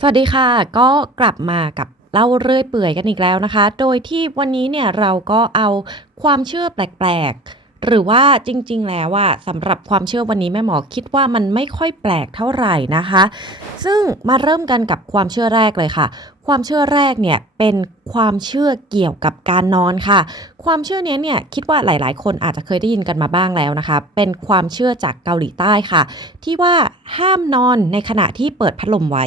สวัสดีค่ะ ก็กลับมากับเล่าเรื่อยเปื่อยกันอีกแล้วนะคะ โดยที่วันนี้เนี่ยเราก็เอาความเชื่อแปลกๆ หรือว่าจริงๆ แล้วอะสำหรับความเชื่อวันนี้แม่หมอคิดว่ามันไม่ค่อยแปลกเท่าไหร่นะคะ ซึ่งมาเริ่มกันกับความเชื่อแรกเลยค่ะ ความเชื่อแรกเนี่ยเป็นความเชื่อเกี่ยวกับการนอนค่ะ ความเชื่อนี้เนี่ยคิดว่าหลาย ๆ คนอาจจะเคยได้ยินกันมาบ้างแล้วนะคะ เป็นความเชื่อจากเกาหลีใต้ค่ะ ที่ว่าห้ามนอนในขณะที่เปิดพัดลมไว้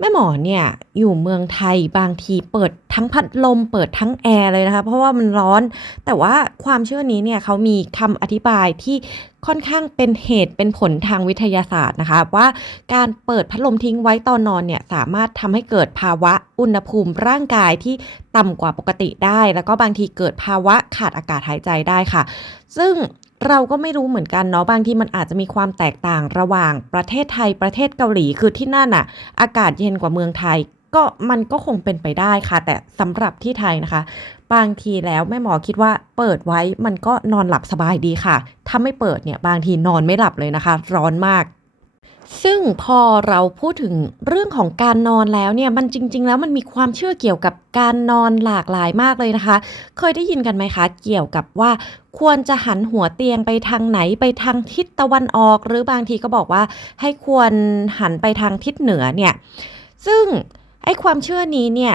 แม่หมอเนี่ยอยู่เมืองไทยบางทีเปิดทั้งพัดลม เปิดทั้งแอร์เลยนะคะ เพราะว่ามันร้อน แต่ว่าความเชื่อนี้เนี่ยเขามีคำอธิบายที่ค่อนข้างเป็นเหตุเป็นผลทางวิทยาศาสตร์นะคะ ว่าการเปิดพัดลมทิ้งไว้ตอนนอนเนี่ยสามารถทำให้เกิดภาวะอุณหภูมิร่างกายที่ต่ำกว่าปกติได้ แล้วก็บางทีเกิดภาวะขาดอากาศหายใจได้ค่ะ ซึ่ง เราก็ไม่รู้เหมือนกันเนาะบางทีมันอาจจะมีความแตกต่างระหว่างประเทศไทยประเทศเกาหลีคือที่นั่นอะอากาศเย็นกว่าเมืองไทย ก็มันก็คงเป็นไปได้ค่ะ แต่สำหรับที่ไทยนะคะ บางทีแล้วแม่หมอคิดว่าเปิดไว้มันก็นอนหลับสบายดีค่ะ ถ้าไม่เปิดเนี่ยบางทีนอนไม่หลับเลยนะคะ ร้อนมาก ซึ่งพอเราพูดถึงเรื่องของการนอนแล้วเนี่ยมันจริง ๆ แล้วมันมีความเชื่อเกี่ยวกับการนอนหลากหลายมากเลยนะคะ เคยได้ยินกันไหมคะ เกี่ยวกับว่าควรจะหันหัวเตียงไปทางไหนไปทางทิศตะวันออก หรือบางทีก็บอกว่าให้ควรหันไปทางทิศเหนือเนี่ยซึ่งไอ้ความเชื่อนี้เนี่ย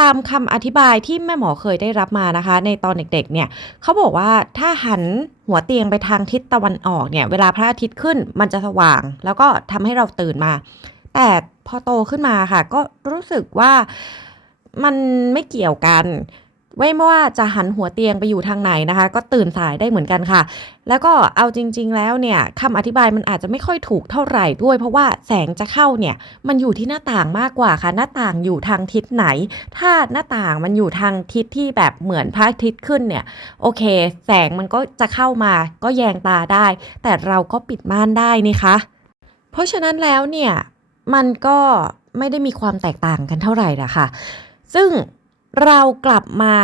ตามคำอธิบายที่แม่หมอเคยได้รับมานะคะ ในตอนเด็กๆ เนี่ยเขาบอกว่าถ้าหันหัวเตียงไปทางทิศตะวันออกเนี่ยเวลาพระอาทิตย์ขึ้นมันจะสว่าง แล้วก็ทำให้เราตื่นมา แต่พอโตขึ้นมาค่ะ ก็รู้สึกว่ามันไม่เกี่ยวกัน ไม่ว่าจะหันหัวเตียงไปอยู่ทางไหนนะคะ ก็ตื่นสายได้เหมือนกันค่ะ แล้วก็เอาจริง ๆ แล้วเนี่ยคำอธิบายมันอาจจะไม่ค่อยถูกเท่าไหร่ด้วย เพราะว่าแสงจะเข้าเนี่ยมันอยู่ที่หน้าต่างมากกว่าค่ะ หน้าต่างอยู่ทางทิศไหน ถ้าหน้าต่างมันอยู่ทางทิศที่แบบเหมือนพระอาทิตย์ขึ้นเนี่ยโอเค แสงมันก็จะเข้ามาก็แยงตาได้ แต่เราก็ปิดม่านได้นี่คะเพราะฉะนั้นแล้วเนี่ยมันก็ไม่ได้มีความแตกต่างกันเท่าไหร่ละค่ะ ซึ่ง เรากลับมา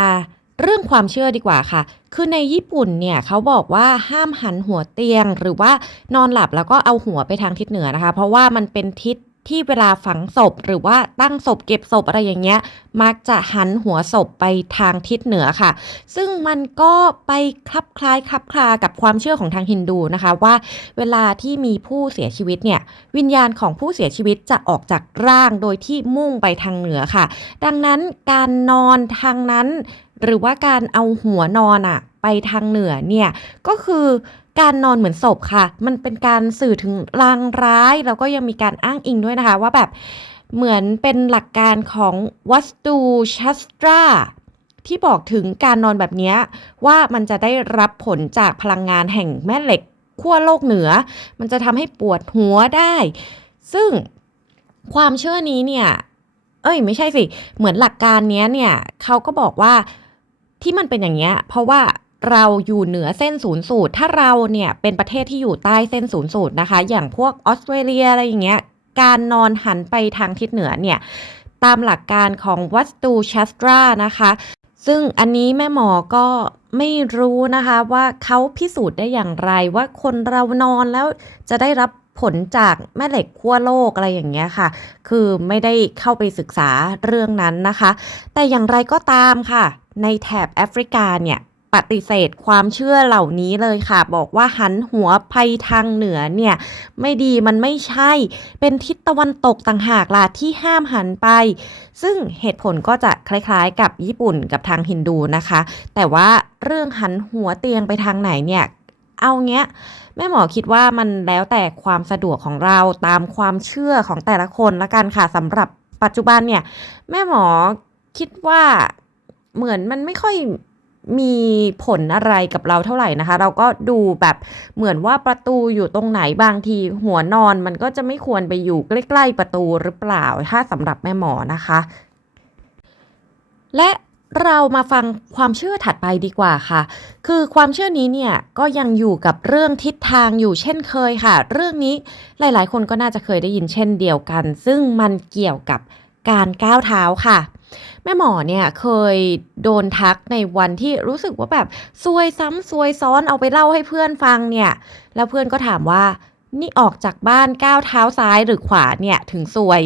เรื่องความเชื่อดีกว่าค่ะ คือในญี่ปุ่นเนี่ยเขาบอกว่าห้ามหันหัวเตียงหรือว่านอนหลับแล้วก็เอาหัวไปทางทิศเหนือนะคะ เพราะว่ามันเป็นทิศ ที่เวลาฝังศพหรือว่าตั้งศพเก็บศพอะไรอย่างเงี้ย มักจะหันหัวศพไปทางทิศเหนือค่ะ ซึ่งมันก็ไปคลับคล้ายคลับคลากับความเชื่อของทางฮินดูนะคะ ว่าเวลาที่มีผู้เสียชีวิตเนี่ยวิญญาณของผู้เสียชีวิตจะออกจากร่างโดยที่มุ่งไปทางเหนือค่ะ ดังนั้นการนอนทางนั้น หรือว่าการเอาหัวนอนอะไปทางเหนือเนี่ยก็คือ การนอนเหมือนศพค่ะ มันเป็นการสื่อถึงลางร้าย แล้วก็ยังมีการอ้างอิงด้วยนะคะ ว่าแบบเหมือนเป็นหลักการของวัสตูชัสตราที่บอกถึงการนอนแบบนี้ว่ามันจะได้รับผลจากพลังงานแห่งแม่เหล็กขั้วโลกเหนือ มันจะทำให้ปวดหัวได้ ซึ่งความเชื่อนี้เนี่ย เอ้ย ไม่ใช่สิ เหมือนหลักการนี้เนี่ยเขาก็บอกว่าที่มันเป็นอย่างเงี้ย เพราะว่า เราอยู่เหนือเส้นศูนย์สูตร ถ้าเราเนี่ยเป็นประเทศที่อยู่ใต้เส้นศูนย์สูตรนะคะ อย่างพวกออสเตรเลียอะไรอย่างเงี้ย การนอนหันไปทางทิศเหนือเนี่ย ตามหลักการของวัสตูชัสตรานะคะ ซึ่งอันนี้แม่หมอก็ไม่รู้นะคะว่าเขาพิสูจน์ได้อย่างไรว่าคนเรานอนแล้วจะได้รับผลจากแม่เหล็กขั้วโลกอะไรอย่างเงี้ยค่ะ คือไม่ได้เข้าไปศึกษาเรื่องนั้นนะคะ แต่อย่างไรก็ตามค่ะ ในแถบแอฟริกาเนี่ย ปฏิเสธความเชื่อเหล่านี้เลยค่ะ บอกว่าหันหัวไปทางเหนือเนี่ย ไม่ดีมันไม่ใช่ เป็นทิศตะวันตกต่างหากล่ะที่ห้ามหันไป ซึ่งเหตุผลก็จะคล้ายๆ กับญี่ปุ่นกับทางฮินดูนะคะ แต่ว่าเรื่องหันหัวเตียงไปทางไหนเนี่ยเอาเงี้ยแม่หมอคิดว่ามันแล้วแต่ความสะดวกของเราตามความเชื่อของแต่ละคนละกันค่ะสำหรับปัจจุบันเนี่ย แม่หมอคิดว่าเหมือนมันไม่ค่อย มีผลอะไรกับเราเท่าไหร่นะคะ เราก็ดูแบบเหมือนว่าประตูอยู่ตรงไหนบางที หัวนอนมันก็จะไม่ควรไปอยู่ใกล้ๆประตูหรือเปล่าถ้าสำหรับแม่หมอนะคะ และเรามาฟังความเชื่อถัดไปดีกว่าค่ะ คือความเชื่อนี้เนี่ยก็ยังอยู่กับเรื่องทิศทางอยู่เช่นเคยค่ะ เรื่องนี้หลายๆ คนก็น่าจะเคยได้ยินเช่นเดียวกัน ซึ่งมันเกี่ยวกับ การก้าวเท้าค่ะ แม่หมอเนี่ยเคยโดนทักในวันที่รู้สึกว่าแบบซวยซ้ำซวยซ้อนเอาไปเล่าให้เพื่อนฟังเนี่ย แล้วเพื่อนก็ถามว่า นี่ออกจากบ้านก้าวเท้าซ้ายหรือขวาเนี่ยถึงซวย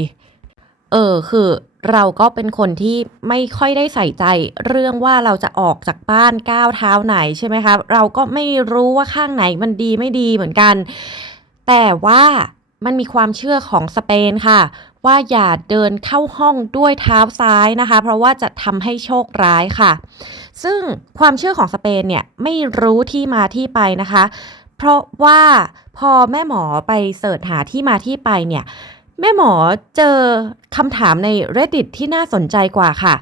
เออคือเราก็เป็นคนที่ไม่ค่อยได้ใส่ใจเรื่องว่าเราจะออกจากบ้านก้าวเท้าไหนใช่ไหมคะ เราก็ไม่รู้ว่าข้างไหนมันดีไม่ดีเหมือนกัน แต่ว่า มันมีความเชื่อของสเปนค่ะ ว่าอย่าเดินเข้าห้องด้วยเท้าซ้ายนะคะ เพราะว่าจะทำให้โชคร้ายค่ะ ซึ่งความเชื่อของสเปนเนี่ยไม่รู้ที่มาที่ไปนะคะ เพราะว่าพอแม่หมอไปเสิร์ชหาที่มาที่ไปเนี่ยแม่หมอเจอคำถามใน reddit ที่น่าสนใจกว่าค่ะ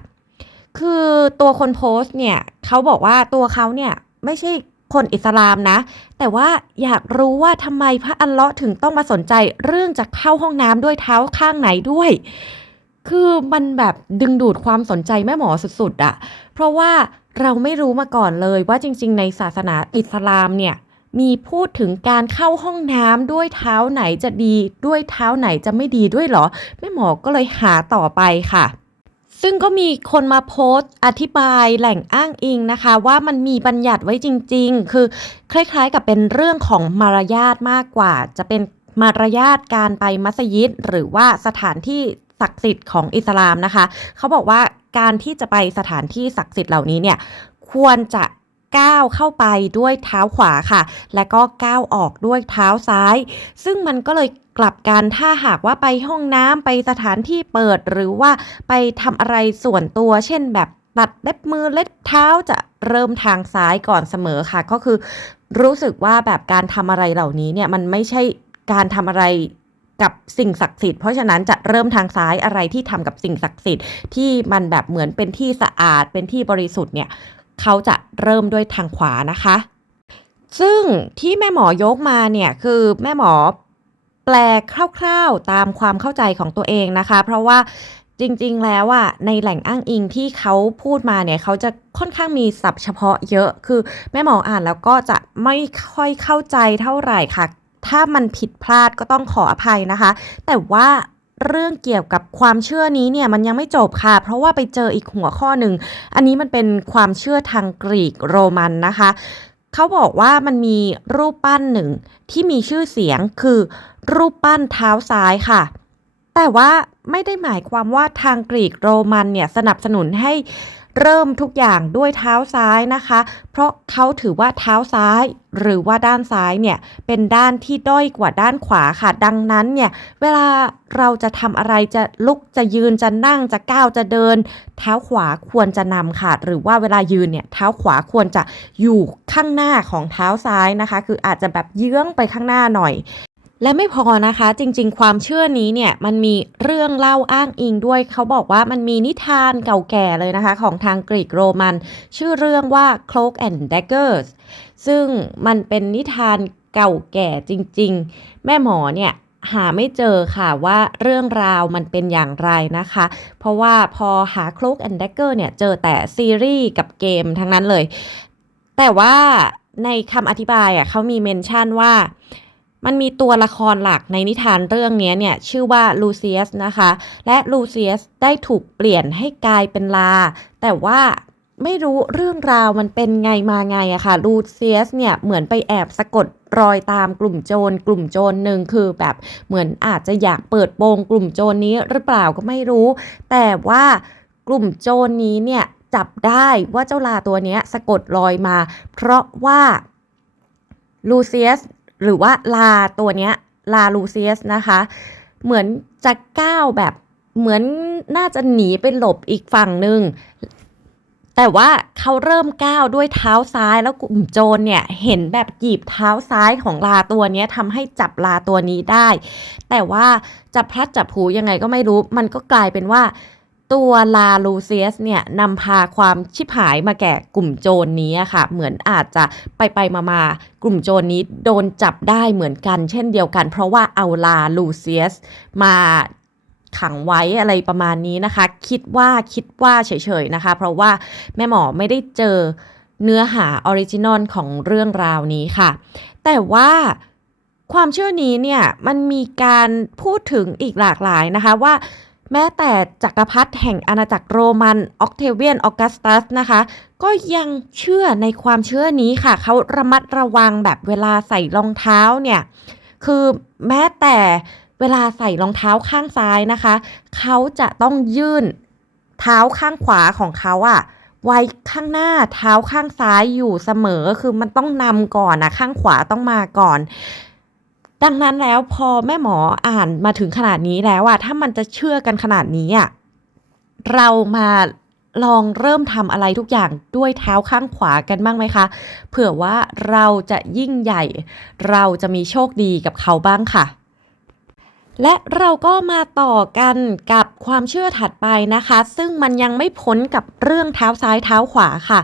คือตัวคนโพสต์เนี่ยเขาบอกว่าตัวเขาเนี่ยไม่ใช่ คนอิสลามนะ แต่ว่าอยากรู้ว่าทำไมพระอัลเลาะห์ถึงต้องมาสนใจเรื่องจะเข้าห้องน้ำด้วยเท้าข้างไหนด้วย คือมันแบบดึงดูดความสนใจแม่หมอสุดๆอะเพราะว่าเราไม่รู้มาก่อนเลยว่าจริง ๆ ในศาสนาอิสลามเนี่ยมีพูดถึงการเข้าห้องน้ำด้วยเท้าไหนจะดีด้วยเท้าไหนจะไม่ดีด้วยหรอแม่หมอก็เลยหาต่อไปค่ะ ซึ่งก็มีคนมาโพสต์ อธิบายแหล่งอ้างอิงนะคะ ว่ามันมีบัญญัติไว้จริง ๆ คือคล้ายๆกับเป็นเรื่องของมารยาทมากกว่า จะเป็นมารยาทการไปมัสยิด หรือว่าสถานที่ศักดิ์สิทธิ์ของอิสลามนะคะ เขาบอกว่าการที่จะไปสถานที่ศักดิ์สิทธิ์เหล่านี้เนี่ยควรจะ ก้าวเข้าไปด้วยเท้าขวาค่ะ และก็ก้าวออกด้วยเท้าซ้าย ซึ่งมันก็เลยกลับกันถ้าหากว่าไปห้องน้ำไปสถานที่เปิด หรือว่าไปทำอะไรส่วนตัว เช่นแบบตัดเล็บมือเล็บเท้าจะเริ่มทางซ้ายก่อนเสมอค่ะ ก็คือ รู้สึกว่าแบบการทำอะไรเหล่านี้เนี่ยมันไม่ใช่การทำอะไรกับสิ่งศักดิ์สิทธิ์เพราะฉะนั้นจะเริ่มทางซ้ายอะไรที่ทำกับสิ่งศักดิ์สิทธิ์ที่มันแบบเหมือนเป็นที่สะอาดเป็นที่บริสุทธิ์เนี่ย เขาจะเริ่มด้วยทางขวานะคะ ซึ่งที่แม่หมอยกมาเนี่ยคือแม่หมอแปลคร่าวๆตามความเข้าใจของตัวเองนะคะ เพราะว่าจริงๆ แล้วอะในแหล่งอ้างอิงที่เขาพูดมาเนี่ยเขาจะค่อนข้างมีศัพท์เฉพาะเยอะคือแม่หมออ่านแล้วก็จะไม่ค่อยเข้าใจเท่าไหร่ค่ะ ถ้ามันผิดพลาดก็ต้องขออภัยนะคะ แต่ว่า เรื่องเกี่ยวกับความเชื่อนี้เนี่ยมันยังไม่จบค่ะ เพราะว่าไปเจออีกหัวข้อหนึ่ง อันนี้มันเป็นความเชื่อทางกรีกโรมันนะคะ เขาบอกว่ามันมีรูปปั้นหนึ่งที่มีชื่อเสียงคือรูปปั้นเท้าซ้ายค่ะ แต่ว่าไม่ได้หมายความว่าทางกรีกโรมันเนี่ยสนับสนุนให้ เริ่มทุกอย่างด้วยเท้าซ้ายนะคะ เพราะเขาถือว่าเท้าซ้ายหรือว่าด้านซ้ายเนี่ยเป็นด้านที่ด้อยกว่าด้านขวาค่ะ ดังนั้นเนี่ยเวลาเราจะทำอะไรจะลุกจะยืนจะนั่งจะก้าวจะเดิน เท้าขวาควรจะนำค่ะ หรือว่าเวลายืนเนี่ยเท้าขวาควรจะอยู่ข้างหน้าของเท้าซ้ายนะคะ คืออาจจะแบบเยื้องไปข้างหน้าหน่อย และไม่พอนะคะจริงๆ ความเชื่อนี้เนี่ยมันมีเรื่องเล่าอ้างอิงด้วย เขาบอกว่ามันมีนิทานเก่าแก่เลยนะคะ ของทางกรีกโรมัน ชื่อเรื่องว่า Cloak and Daggers ซึ่งมันเป็นนิทานเก่าแก่จริงๆ แม่หมอเนี่ยหาไม่เจอค่ะว่าเรื่องราวมันเป็นอย่างไรนะคะ เพราะว่าพอหา Cloak and Dagger เนี่ยเจอแต่ซีรีส์กับเกมทั้งนั้นเลย แต่ว่าในคำอธิบายอะเขามีเมนชั่นว่า มันมีตัวละครหลักในนิทานเรื่องนี้เนี่ยชื่อว่าลูเซียสนะคะ และลูเซียสได้ถูกเปลี่ยนให้กลายเป็นลา แต่ว่าไม่รู้เรื่องราวมันเป็นไงมาไงอะค่ะลูเซียสเนี่ยเหมือนไปแอบสะกดรอยตามกลุ่มโจรกลุ่มโจรหนึ่งคือแบบเหมือนอาจจะอยากเปิดโปงกลุ่มโจรนี้หรือเปล่าก็ไม่รู้ แต่ว่ากลุ่มโจรนี้เนี่ยจับได้ว่าเจ้าลาตัวนี้สะกดรอยมา เพราะว่าลูเซียส หรือว่าลาตัวเนี้ยลาลูเซียสนะคะ เหมือนจะก้าวแบบเหมือนน่าจะหนีไปหลบอีกฝั่งหนึ่งแต่ว่าเขาเริ่มก้าวด้วยเท้าซ้ายแล้วกลุ่มโจรเนี่ยเห็นแบบหยิบเท้าซ้ายของลาตัวนี้ทำให้จับลาตัวนี้ได้ แต่ว่าจะพลัดจับผูยังไงก็ไม่รู้ มันก็กลายเป็นว่า ตัวลาลูเซียสเนี่ยนำพาความชิบหายมาแก่กลุ่มโจรนี้ค่ะ เหมือนอาจจะไปไปมามากลุ่มโจรนี้โดนจับได้เหมือนกัน เช่นเดียวกัน เพราะว่าเอาลาลูเซียสมาขังไว้อะไรประมาณนี้นะคะ คิดว่าคิดว่าเฉยๆนะคะ เพราะว่าแม่หมอไม่ได้เจอเนื้อหาออริจินอลของเรื่องราวนี้ค่ะ แต่ว่าความเชื่อนี้เนี่ยมันมีการพูดถึงอีกหลากหลายนะคะว่า แม้แต่จักรพรรดิแห่งอาณาจักรโรมันออกเทเวียนออกัสตัสนะคะ ก็ยังเชื่อในความเชื่อนี้ค่ะ เขาระมัดระวังแบบเวลาใส่รองเท้าเนี่ย คือแม้แต่เวลาใส่รองเท้าข้างซ้ายนะคะ เขาจะต้องยื่นเท้าข้างขวาของเขาอะไว้ข้างหน้าเท้าข้างซ้ายอยู่เสมอ คือมันต้องนำก่อนนะข้างขวาต้องมาก่อน ดังนั้นแล้วพอแม่หมออ่านมาถึงขนาดนี้แล้วอะถ้ามันจะเชื่อกันขนาดนี้อะเรามาลองเริ่มทำอะไรทุกอย่างด้วยเท้าข้างขวากันบ้างไหมคะ เผื่อว่าเราจะยิ่งใหญ่ เราจะมีโชคดีกับเขาบ้างค่ะ และเราก็มาต่อกันกับความเชื่อถัดไปนะคะ ซึ่งมันยังไม่พ้นกับเรื่องเท้าซ้ายเท้าขวาค่ะ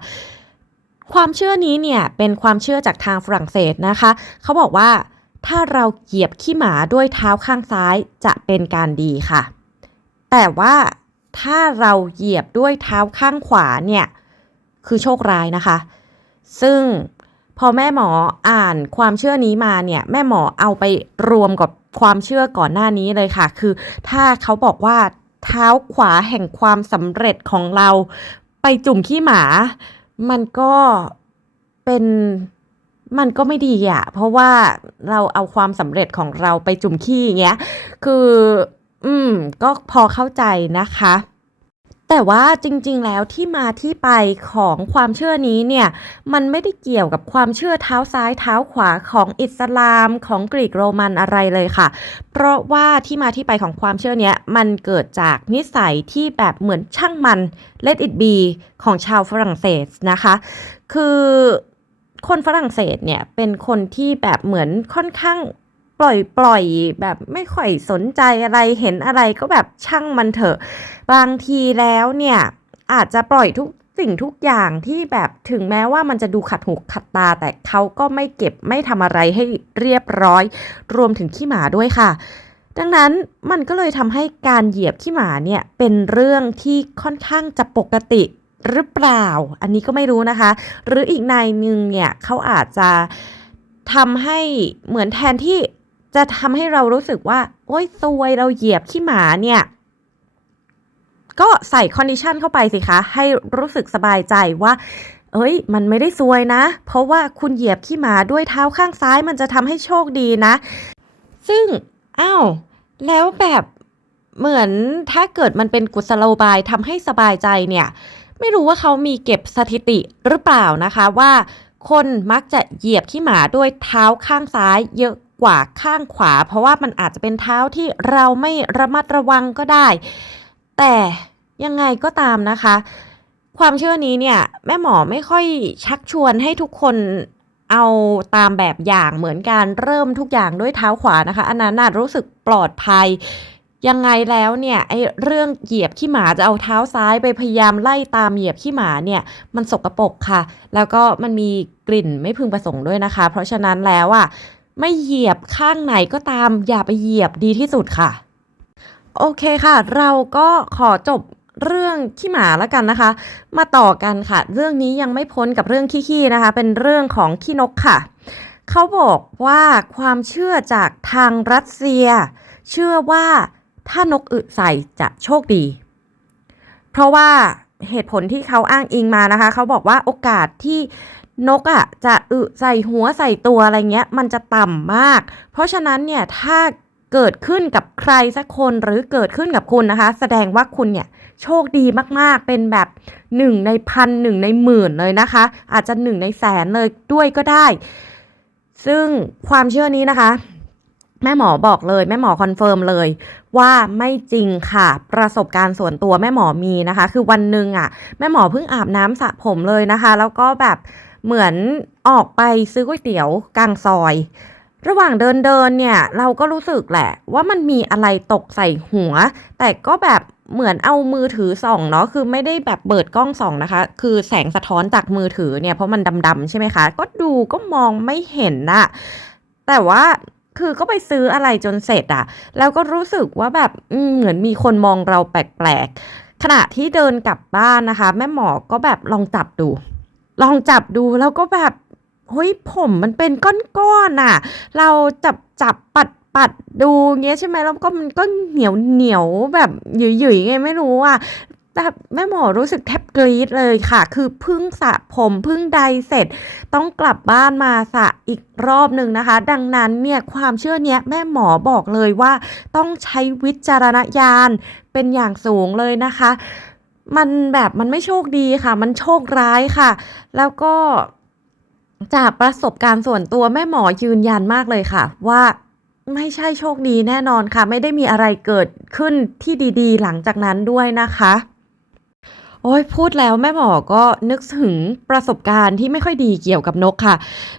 ความเชื่อนี้เนี่ยเป็นความเชื่อจากทางฝรั่งเศสนะคะ เขาบอกว่า ถ้าเราเหยียบขี้หมาด้วยเท้าข้างซ้ายจะเป็นการดีค่ะ แต่ว่าถ้าเราเหยียบด้วยเท้าข้างขวาเนี่ยคือโชคร้ายนะคะ ซึ่งพอแม่หมออ่านความเชื่อนี้มาเนี่ยแม่หมอเอาไปรวมกับความเชื่อก่อนหน้านี้เลยค่ะ คือถ้าเขาบอกว่าเท้าขวาแห่งความสำเร็จของเราไปจุ่มขี้หมา มันก็เป็น มันก็ไม่ดีอะเพราะว่าเราเอาความสำเร็จของเราไปจุ่มขี้อย่างเงี้ย คือ อืม ก็พอเข้าใจนะคะ แต่ว่าจริง ๆ แล้วที่มาที่ไปของความเชื่อนี้เนี่ย มันไม่ได้เกี่ยวกับความเชื่อเท้าซ้ายเท้าขวาของอิสลามของกรีกโรมันอะไรเลยค่ะ เพราะว่าที่มาที่ไปของความเชื่อเนี้ยมันเกิดจากนิสัยที่แบบเหมือนช่างมัน let it be ของชาวฝรั่งเศสนะคะ คือ คนฝรั่งเศสเนี่ยเป็นคนที่แบบเหมือนค่อนข้างปล่อยปล่อยแบบไม่ค่อยสนใจอะไรเห็นอะไรก็แบบช่างมันเถอะ บางทีแล้วเนี่ยอาจจะปล่อยทุกสิ่งทุกอย่างที่แบบถึงแม้ว่ามันจะดูขัดหูขัดตา แต่เขาก็ไม่เก็บไม่ทำอะไรให้เรียบร้อย รวมถึงขี้หมาด้วยค่ะ ดังนั้นมันก็เลยทำให้การเหยียบขี้หมาเนี่ยเป็นเรื่องที่ค่อนข้างจะปกติ หรือเปล่า อันนี้ก็ไม่รู้นะคะ หรืออีกนายหนึ่งเนี่ยเขาอาจจะทำให้เหมือนแทนที่จะทำให้เรารู้สึกว่า โอ๊ยซวยเราเหยียบขี้หมาเนี่ยก็ใส่คอนดิชันเข้าไปสิคะ ให้รู้สึกสบายใจว่า เอ้ย มันไม่ได้ซวยนะ เพราะว่าคุณเหยียบขี้หมาด้วยเท้าข้างซ้ายมันจะทำให้โชคดีนะ ซึ่งอ้าวแล้วแบบเหมือนถ้าเกิดมันเป็นกุศโลบายทำให้สบายใจเนี่ย ไม่รู้ว่าเขามีเก็บสถิติหรือเปล่านะคะว่า คนมักจะเหยียบขี้หมาด้วยเท้าข้างซ้ายเยอะกว่าข้างขวา เพราะว่ามันอาจจะเป็นเท้าที่เราไม่ระมัดระวังก็ได้ แต่ยังไงก็ตามนะคะ ความเชื่อนี้เนี่ยแม่หมอไม่ค่อยชักชวนให้ทุกคนเอาตามแบบอย่างเหมือนการเริ่มทุกอย่างด้วยเท้าขวานะคะ อันนั้นน่ะรู้สึกปลอดภัย ยังไงแล้วเนี่ยไอเรื่องเหยียบขี้หมาจะเอาเท้าซ้ายไปพยายามไล่ตามเหยียบขี้หมาเนี่ยมันสกรปรกค่ะ แล้วก็มันมีกลิ่นไม่พึงประสงค์ด้วยนะคะ เพราะฉะนั้นแล้วอะไม่เหยียบข้างไหนก็ตามอย่าไปเหยียบดีที่สุดค่ะ โอเคค่ะ เราก็ขอจบเรื่องขี้หมาแล้วกันนะคะ มาต่อกันค่ะ เรื่องนี้ยังไม่พ้นกับเรื่องขี้ๆนะคะ เป็นเรื่องของขี้นกค่ะ เขาบอกว่าความเชื่อจากทางรัสเซีย เชื่อว่า ถ้านกอึใส่จะโชคดี เพราะว่าเหตุผลที่เขาอ้างอิงมานะคะ เขาบอกว่าโอกาสที่นกอะจะอึใส่หัวใส่ตัวอะไรเงี้ย มันจะต่ำมาก เพราะฉะนั้นเนี่ยถ้าเกิดขึ้นกับใครสักคนหรือเกิดขึ้นกับคุณนะคะ แสดงว่าคุณเนี่ยโชคดีมาก ๆ เป็นแบบหนึ่งในพันหนึ่งในหมื่นเลยนะคะ อาจจะหนึ่งในแสนเลยด้วยก็ได้ ซึ่งความเชื่อนี้นะคะ แม่หมอบอกเลย แม่หมอคอนเฟิร์มเลย ว่าไม่จริงค่ะ ประสบการณ์ส่วนตัวแม่หมอมีนะคะ คือวันหนึ่งอะ แม่หมอเพิ่งอาบน้ำสระผมเลยนะคะ แล้วก็แบบเหมือนออกไปซื้อก๋วยเตี๋ยวกลางซอย ระหว่างเดินเดินเนี่ย เราก็รู้สึกแหละ ว่ามันมีอะไรตกใส่หัว แต่ก็แบบเหมือนเอามือถือส่องเนาะคือไม่ได้แบบเปิดกล้องส่องนะคะ คือแสงสะท้อนจากมือถือเนี่ยเพราะมันดำๆใช่ไหมคะ ก็ดูก็มองไม่เห็นนะแต่ว่า คือก็ไปซื้ออะไรจนเสร็จอะแล้วก็รู้สึกว่าแบบเหมือนมีคนมองเราแปลกๆ ขณะที่เดินกลับบ้านนะคะ แม่หมอก็แบบลองจับดู ลองจับดูแล้วก็แบบเฮ้ยผมมันเป็นก้อนๆน่ะ เราจับจับปัดปัดดูเงี้ยใช่ไหมแล้วก็มันก็เหนียวเหนียวแบบหยุยๆไงไม่รู้อะ แบบแม่หมอรู้สึกแทบกรี๊ดเลยค่ะ คือเพิ่งสระผมเพิ่งใดเสร็จ ต้องกลับบ้านมาสระอีกรอบหนึ่งนะคะ ดังนั้นเนี่ยความเชื่อเนี้ยแม่หมอบอกเลยว่า ต้องใช้วิจารณญาณเป็นอย่างสูงเลยนะคะ มันแบบมันไม่โชคดีค่ะ มันโชคร้ายค่ะ แล้วก็จากประสบการณ์ส่วนตัวแม่หมอยืนยันมากเลยค่ะ ว่าไม่ใช่โชคดีแน่นอนค่ะ ไม่ได้มีอะไรเกิดขึ้นที่ดีๆ หลังจากนั้นด้วยนะคะ โอ้ยพูดแล้วแม่หมอก็นึกถึงประสบการณ์ที่ไม่ค่อยดีเกี่ยวกับนกค่ะ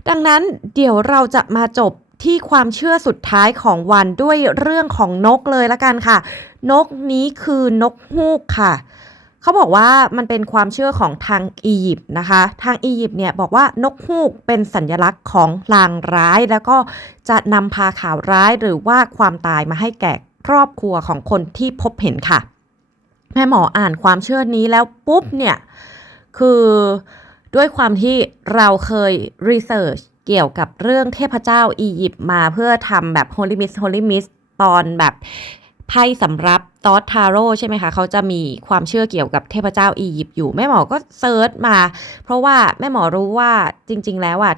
ดังนั้นเดี๋ยวเราจะมาจบที่ความเชื่อสุดท้ายของวันด้วยเรื่องของนกเลยละกันค่ะ นกนี้คือนกฮูกค่ะเขาบอกว่ามันเป็นความเชื่อของทางอียิปต์นะคะ ทางอียิปต์เนี่ยบอกว่านกฮูกเป็นสัญลักษณ์ของลางร้าย แล้วก็จะนำพาข่าวร้ายหรือว่าความตายมาให้แก่ครอบครัวของคนที่พบเห็นค่ะ แม่หมออ่านความเชื่อนี้แล้วปุ๊บเนี่ย คือด้วยความที่เราเคยรีเสิร์ชเกี่ยวกับเรื่องเทพเจ้าอียิปต์มาเพื่อทำแบบ Holy Miss Holy Miss ตอนแบบไพ่สำรับตอสทาโร่ใช่ไหมคะ เขาจะมีความเชื่อเกี่ยวกับเทพเจ้าอียิปต์อยู่ แม่หมอก็เซิร์ชมา เพราะว่าแม่หมอรู้ว่าจริง ๆ แล้วอะ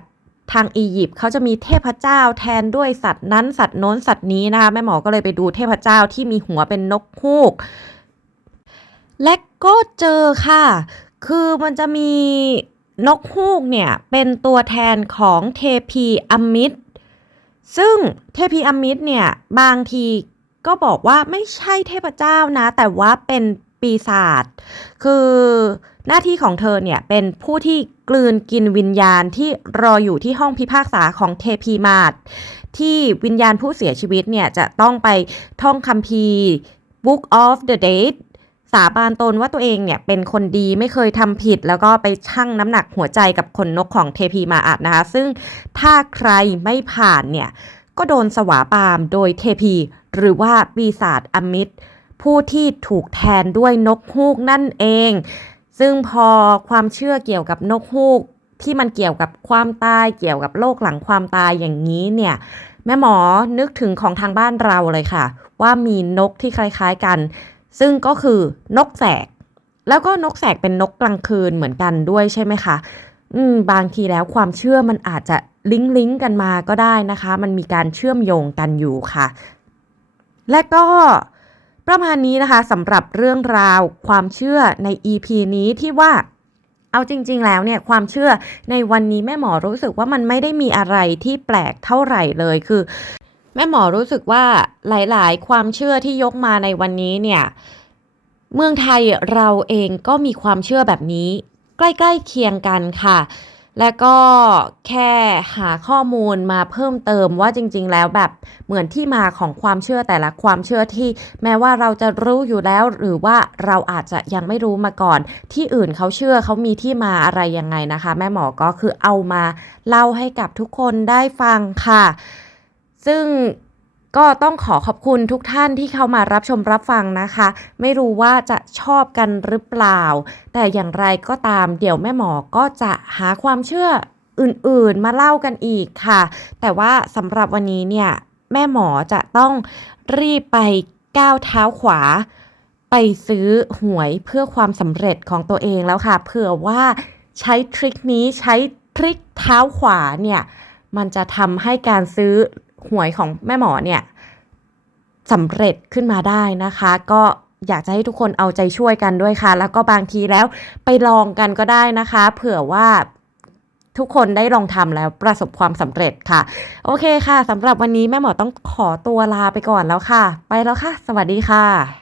ทางอียิปต์เขาจะมีเทพเจ้าแทนด้วยสัตว์นั้นสัตว์โน้นสัตว์นี้นะคะ แม่หมอก็เลยไปดูเทพเจ้าที่มีหัวเป็นนกฮูก และก็เจอค่ะ คือมันจะมีนกฮูกเนี่ย เป็นตัวแทนของเทพีอมิตร ซึ่งเทพีอมิตรเนี่ย บางทีก็บอกว่าไม่ใช่เทพเจ้านะ แต่ว่าเป็นปีศาจ คือหน้าที่ของเธอเนี่ย เป็นผู้ที่กลืนกินวิญญาณที่รออยู่ที่ห้องพิพากษาของเทพีมาศที่วิญญาณผู้เสียชีวิตเนี่ย จะต้องไปท่องคัมภีร์ Book of the Dead สาบานตนว่าตัวเองเนี่ยเป็นคนดีไม่เคยทำผิด แล้วก็ไปชั่งน้ำหนักหัวใจกับขนนกของเทพีมาอัดนะคะ ซึ่งถ้าใครไม่ผ่านเนี่ย ก็โดนสวาปามโดยเทพี หรือว่าปีศาจอมิตร ผู้ที่ถูกแทนด้วยนกฮูกนั่นเอง ซึ่งพอความเชื่อเกี่ยวกับนกฮูกที่มันเกี่ยวกับความตายเกี่ยวกับโลกหลังความตายอย่างนี้เนี่ยแม่หมอนึกถึงของทางบ้านเราเลยค่ะ ว่ามีนกที่คล้ายๆกัน ซึ่งก็คือนกแสก แล้วก็นกแสกเป็นนกกลางคืนเหมือนกันด้วยใช่ไหมคะอืมบางทีแล้วความเชื่อมันอาจจะลิงก์ลิงก์กันมาก็ได้นะคะ มันมีการเชื่อมโยงกันอยู่ค่ะ และก็ประมาณนี้นะคะสำหรับเรื่องราวความเชื่อใน EP นี้ที่ว่าเอาจริง ๆ แล้วเนี่ยความเชื่อในวันนี้แม่หมอรู้สึกว่ามันไม่ได้มีอะไรที่แปลกเท่าไหร่เลยคือ แม่หมอรู้สึกว่าหลายๆ ความเชื่อที่ยกมาในวันนี้เนี่ยเมืองไทยเราเองก็มีความเชื่อแบบนี้ ใกล้ๆเคียงกันค่ะ และก็แค่หาข้อมูลมาเพิ่มเติมว่าจริงๆ แล้วแบบเหมือนที่มาของความเชื่อแต่ละความเชื่อที่แม้ว่าเราจะรู้อยู่แล้ว หรือว่าเราอาจจะยังไม่รู้มาก่อน ที่อื่นเขาเชื่อเขามีที่มาอะไรยังไงนะคะ แม่หมอก็คือเอามาเล่าให้กับทุกคนได้ฟังค่ะ ซึ่งก็ต้องขอขอบคุณทุกท่านที่เข้ามารับชมรับฟังนะคะ ไม่รู้ว่าจะชอบกันหรือเปล่า แต่อย่างไรก็ตามเดี๋ยวแม่หมอก็จะหาความเชื่ออื่นๆมาเล่ากันอีกค่ะ แต่ว่าสำหรับวันนี้เนี่ยแม่หมอจะต้องรีบไปก้าวเท้าขวา ไปซื้อหวยเพื่อความสำเร็จของตัวเองแล้วค่ะ เผื่อว่าใช้ทริคนี้ใช้ทริคเท้าขวาเนี่ยมันจะทำให้การซื้อ หวยของแม่หมอเนี่ยสำเร็จขึ้นมาได้นะคะ ก็อยากจะให้ทุกคนเอาใจช่วยกันด้วยค่ะ แล้วก็บางทีแล้วไปลองกันก็ได้นะคะ เผื่อว่าทุกคนได้ลองทำแล้วประสบความสำเร็จค่ะ โอเคค่ะสำหรับวันนี้แม่หมอต้องขอตัวลาไปก่อนแล้วค่ะ ไปแล้วค่ะ สวัสดีค่ะ